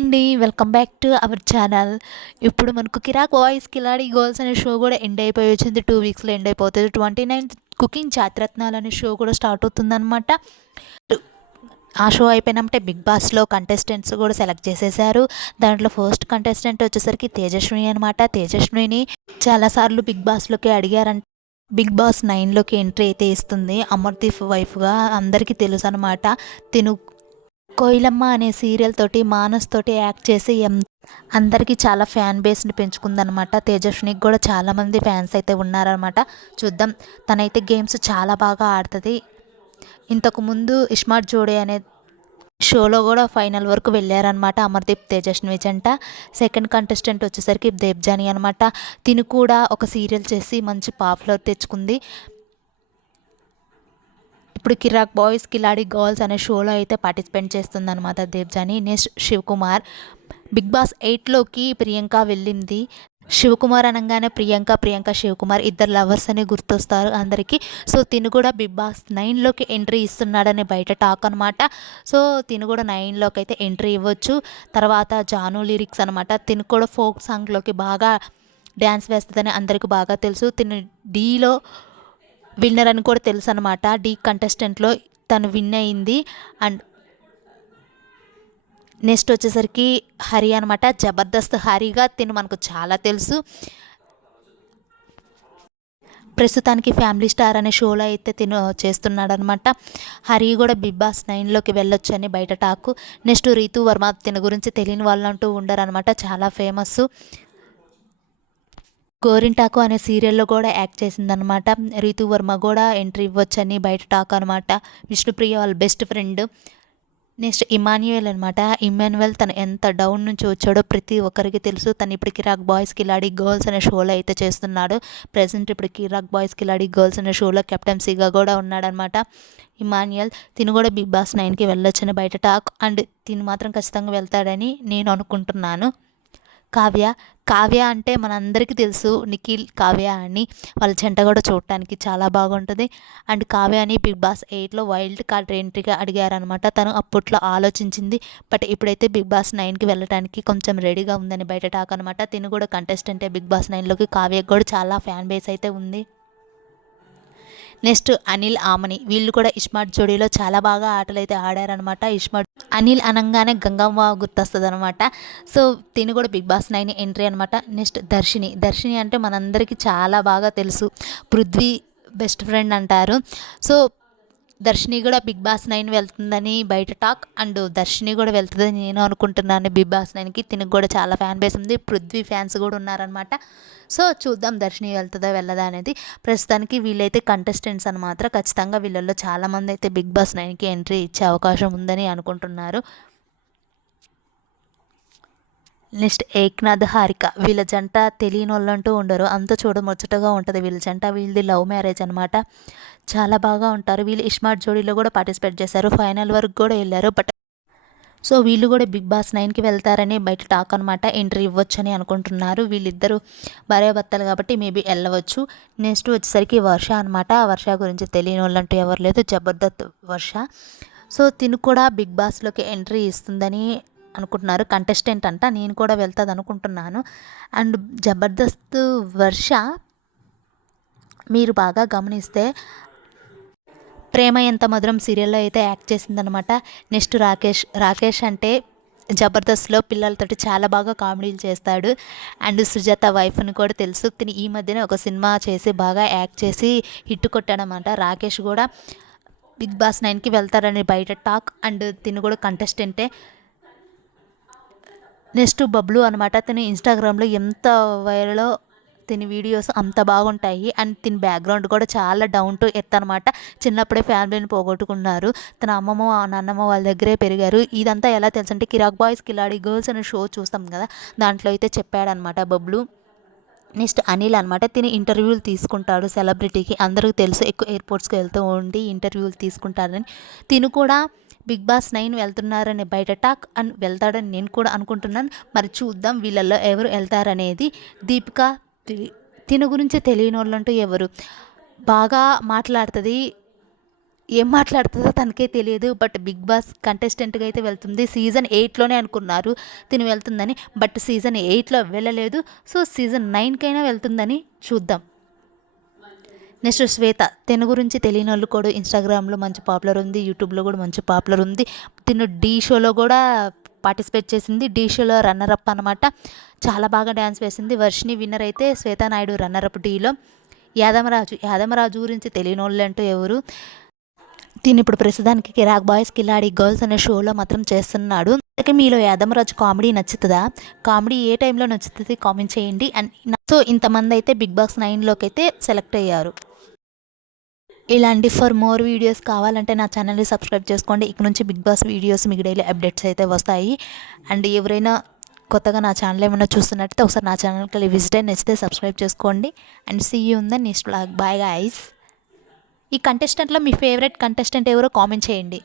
Hi అండి, welcome back to our channel. ఇప్పుడు మనకు కిరాక్ వాయిస్ కిలాడి గర్ల్స్ అనే షో కూడా ఎండ్ అయిపోయి వచ్చింది. 2 వీక్స్లో ఎండ్ అయిపోతుంది. 29th కుకింగ్ జాతిరత్నాలు అనే షో కూడా స్టార్ట్ అవుతుందన్నమాట. ఆ షో అయిపోయినట్టే బిగ్ బాస్లో కంటెస్టెంట్స్ కూడా సెలెక్ట్ చేసేసారు. దాంట్లో ఫస్ట్ కంటెస్టెంట్ వచ్చేసరికి తేజస్విని అనమాట. తేజస్విని చాలాసార్లు బిగ్ బాస్లోకి అడిగారంట. బిగ్ బాస్ 9లోకి ఎంట్రీ అయితే ఇస్తుంది. అమర్దీప్ వైఫ్గా అందరికీ తెలుసు అనమాట. తిను కోయిలమ్మ అనే సీరియల్ తోటి మానస్ తోటి యాక్ట్ చేసి అందరికీ చాలా ఫ్యాన్ బేస్ని పెంచుకుందనమాట. తేజస్వినికి కూడా చాలామంది ఫ్యాన్స్ అయితే ఉన్నారనమాట. చూద్దాం, తనైతే గేమ్స్ చాలా బాగా ఆడుతుంది. ఇంతకుముందు ఇస్మార్ట్ జోడే అనే షోలో కూడా ఫైనల్ వరకు వెళ్ళారనమాట అమర్దీప్ తేజస్వి జంట. సెకండ్ కంటెస్టెంట్ వచ్చేసరికి దేబ్జాని అనమాట. తిను కూడా ఒక సీరియల్ చేసి మంచి పాపులర్ తెచ్చుకుంది. ఇప్పుడు కిరాక్ బాయ్స్ కిలాడి గర్ల్స్ అనే షోలో అయితే పార్టిసిపేట్ చేస్తుందన్నమాట Debjani. Next Shivakumar. Bigg Boss 8లోకి ప్రియాంక వెళ్ళింది. శివకుమార్ అనగానే ప్రియాంక శివకుమార్ ఇద్దరు లవర్స్ అని గుర్తొస్తారు అందరికీ. సో తిను కూడా బిగ్ బాస్ 9లోకి ఎంట్రీ ఇస్తున్నాడని బయట టాక్ అనమాట. సో తిను కూడా 9లోకి అయితే ఎంట్రీ ఇవ్వచ్చు. తర్వాత జాను లిరిక్స్ అనమాట. తిను కూడా ఫోక్ సాంగ్లోకి బాగా డ్యాన్స్ వేస్తుందని అందరికీ బాగా తెలుసు. తిను డీలో విన్నర్ అని కూడా తెలుసు అనమాట. డీ కంటెస్టెంట్లో తను విన్ అయింది. అండ్ నెక్స్ట్ వచ్చేసరికి హరి అనమాట. జబర్దస్త్ హరిగా తిను మనకు చాలా తెలుసు. ప్రస్తుతానికి ఫ్యామిలీ స్టార్ అనే షోలో అయితే తిను చేస్తున్నాడు అనమాట. హరి కూడా బిగ్ బాస్ 9లోకి వెళ్ళొచ్చు అని బయట టాకు. నెక్స్ట్ రీతు వర్మ. తిన గురించి తెలియని వాళ్ళంటూ ఉండరనమాట, చాలా ఫేమస్. గోరింటాకు అనే సీరియల్లో కూడా యాక్ట్ చేసిందనమాట. రీతు వర్మ కూడా ఎంట్రీ ఇవ్వచ్చని బయట టాక్ అనమాట. విష్ణుప్రియ వాళ్ళ బెస్ట్ ఫ్రెండ్. నెక్స్ట్ ఇమాన్యుయల్ అనమాట. ఇమాన్యుయల్ తను ఎంత డౌన్ నుంచి వచ్చాడో ప్రతి ఒక్కరికి తెలుసు. తను ఇప్పుడు కిరాక్ బాయ్స్ కిలాడి గర్ల్స్ అనే షోలో అయితే చేస్తున్నాడు. ప్రజెంట్ ఇప్పుడు కిరాక్ బాయ్స్ కిలాడి గర్ల్స్ అనే షోలో కెప్టెన్సీగా కూడా ఉన్నాడనమాట ఇమాన్యుయల్. తిను కూడా బిగ్ బాస్ 9కి వెళ్ళొచ్చని బయట టాక్. అండ్ తిను మాత్రం ఖచ్చితంగా వెళ్తాడని నేను అనుకుంటున్నాను. కావ్య అంటే మనందరికీ తెలుసు నిఖిల్ కావ్య అని. వాళ్ళ జంట కూడా చూడటానికి చాలా బాగుంటుంది. అండ్ కావ్య అని బిగ్ బాస్ 8లో వైల్డ్ కార్డ్ ఎంట్రీగా అడిగారనమాట. తను అప్పట్లో ఆలోచించింది. బట్ ఇప్పుడైతే బిగ్ బాస్ 9కి వెళ్ళడానికి కొంచెం రెడీగా ఉందని బయట టాక్ అనమాట. తిను కూడా కంటెస్టెంటే బిగ్ బాస్ 9లోకి. కావ్యకు కూడా చాలా ఫ్యాన్ బేస్ అయితే ఉంది. నెక్స్ట్ అనిల్ ఆమని. వీళ్ళు కూడా ఇస్మార్ట్ జోడీలో చాలా బాగా ఆటలు అయితే ఆడారనమాట. అనిల్ అనగానే గంగమ్మ గుర్తొస్తుంది అనమాట. సో తిని కూడా బిగ్ బాస్ 9 ఎంట్రీ అనమాట. నెక్స్ట్ దర్శిని అంటే మనందరికీ చాలా బాగా తెలుసు. పృథ్వీ బెస్ట్ ఫ్రెండ్ అంటారు. సో దర్శిని కూడా బిగ్ బాస్ 9 వెళ్తుందని బయట టాక్. అండ్ దర్శిని కూడా వెళ్తుందని నేను అనుకుంటున్నాను బిగ్ బాస్ 9కి. తినకు కూడా చాలా ఫ్యాన్ బేస్ ఉంది. పృథ్వీ ఫ్యాన్స్ కూడా ఉన్నారనమాట. సో చూద్దాం దర్శిని వెళ్తుందా వెళ్ళదా అనేది. ప్రస్తుతానికి వీళ్ళైతే కంటెస్టెంట్స్ అని మాత్రం ఖచ్చితంగా వీళ్ళల్లో చాలామంది అయితే బిగ్ బాస్ 9కి ఎంట్రీ ఇచ్చే అవకాశం ఉందని అనుకుంటున్నారు. నెక్స్ట్ ఏక్నాథ్ హారిక. వీళ్ళ జంట తెలియని వాళ్ళంటూ ఉండరు. అంత చూడముచ్చటగా ఉంటుంది వీళ్ళ జంట. వీళ్ళది లవ్ మ్యారేజ్ అనమాట. చాలా బాగా ఉంటారు. వీళ్ళు ఇస్మార్ట్ జోడీలో కూడా పార్టిసిపేట్ చేశారు. ఫైనల్ వరకు కూడా వెళ్ళారు. బట్ సో వీళ్ళు కూడా బిగ్ బాస్ 9కి వెళ్తారని బయట టాక్ అనమాట. ఎంట్రీ ఇవ్వచ్చని అనుకుంటున్నారు. వీళ్ళిద్దరూ భార్యాభర్తలు కాబట్టి మేబీ వెళ్ళవచ్చు. నెక్స్ట్ వచ్చేసరికి వర్ష అనమాట. వర్ష గురించి తెలియని వాళ్ళంటూ ఎవరు లేదు. జబర్దస్త్ వర్ష. సో తిను కూడా బిగ్ బాస్లోకి ఎంట్రీ ఇస్తుందని అనుకుంటున్నారు. కంటెస్టెంట్ అంట. నేను కూడా వెళ్తుంది అనుకుంటున్నాను. అండ్ జబర్దస్త్ వర్ష మీరు బాగా గమనిస్తే ప్రేమ ఎంత మధురం సీరియల్లో అయితే యాక్ట్ చేసిందనమాట. నెక్స్ట్ రాకేష్ అంటే జబర్దస్త్లో పిల్లలతోటి చాలా బాగా కామెడీలు చేస్తాడు. అండ్ సుజాత వైఫ్ని కూడా తెలుసు. తిని ఈ మధ్యనే ఒక సినిమా చేసి బాగా యాక్ట్ చేసి హిట్ కొట్టాడనమాట. రాకేష్ కూడా బిగ్ బాస్ 9కి వెళ్తారని బయట టాక్. అండ్ తిని కూడా కంటెస్టెంటే. నెక్స్ట్ బబ్లు అనమాట. తిని ఇన్స్టాగ్రామ్లో ఎంత వైరలో తిని వీడియోస్ అంత బాగుంటాయి. అండ్ తిని బ్యాక్గ్రౌండ్ కూడా చాలా డౌన్ టు ఎర్త్ అనమాట. చిన్నప్పుడే ఫ్యామిలీని పోగొట్టుకున్నారు. తన అమ్మమ్మ నాన్నమ్మ వాళ్ళ దగ్గరే పెరిగారు. ఇదంతా ఎలా తెలుసు అంటే కిరాక్ బాయ్స్ కిలాడి గర్ల్స్ అనే షో చూస్తాం కదా, దాంట్లో అయితే చెప్పాడనమాట బబ్లు. నెక్స్ట్ అనిల్ అనమాట. తిని ఇంటర్వ్యూలు తీసుకుంటాడు సెలబ్రిటీకి. అందరికీ తెలుసు ఎక్కువ ఎయిర్పోర్ట్స్కి వెళ్తూ ఉండి ఇంటర్వ్యూలు తీసుకుంటారని. తిను కూడా బిగ్ బాస్ 9 వెళ్తున్నారని బయట టాక్. అండ్ వెళ్తాడని నేను కూడా అనుకుంటున్నాను. మరి చూద్దాం వీళ్ళల్లో ఎవరు వెళ్తారనేది. దీపిక తిన గురించి తెలియని వాళ్ళంటూ ఎవరు. బాగా మాట్లాడుతుంది. ఏం మాట్లాడుతుందో తనకే తెలియదు. బట్ బిగ్ బాస్ కంటెస్టెంట్గా అయితే వెళ్తుంది. సీజన్ 8లోనే అనుకున్నారు తిని వెళ్తుందని, బట్ సీజన్ 8లో వెళ్ళలేదు. సో సీజన్ 9కైనా వెళ్తుందని చూద్దాం. నెక్స్ట్ శ్వేత, తిన గురించి తెలియని వాళ్ళు కూడా ఇన్స్టాగ్రామ్లో మంచి పాపులర్ ఉంది, యూట్యూబ్లో కూడా మంచి పాపులర్ ఉంది. తిను ఢీ షోలో కూడా పార్టిసిపేట్ చేసింది. ఢీ షోలో రన్నర్ అప్ అనమాట. చాలా బాగా డ్యాన్స్ వేసింది. వర్షిని విన్నర్ అయితే, శ్వేతా నాయుడు రన్నర్ అప్ ఢీలో. యాదమరాజు గురించి తెలియని వాళ్ళు అంటూ ఎవరు. తిని ఇప్పుడు ప్రస్తుతానికి కిరాక్ బాయ్స్ కిలాడి గర్ల్స్ అనే షోలో మాత్రం చేస్తున్నాడు. అందుకే మీలో యాదమరాజు కామెడీ నచ్చుతుందా? కామెడీ ఏ టైంలో నచ్చుతుంది కామెంట్ చేయండి. అండ్ సో ఇంతమంది అయితే బిగ్ బాస్ 9లోకి అయితే సెలెక్ట్ అయ్యారు. ఇలాంటి ఫర్ మోర్ వీడియోస్ కావాలంటే నా ఛానల్ని సబ్స్క్రైబ్ చేసుకోండి. ఇక నుంచి బిగ్ బాస్ వీడియోస్ మీకు డైలీ అప్డేట్స్ అయితే వస్తాయి. అండ్ ఎవరైనా కొత్తగా నా ఛానల్ ఏమైనా చూస్తున్నట్టయితే ఒకసారి నా ఛానల్కి విజిట్ అయ్యి నచ్చితే సబ్స్క్రైబ్ చేసుకోండి. And see you in the next vlog. Bye guys. ఈ కంటెస్టెంట్లో మీ ఫేవరెట్ కంటెస్టెంట్ ఎవరో కామెంట్ చేయండి.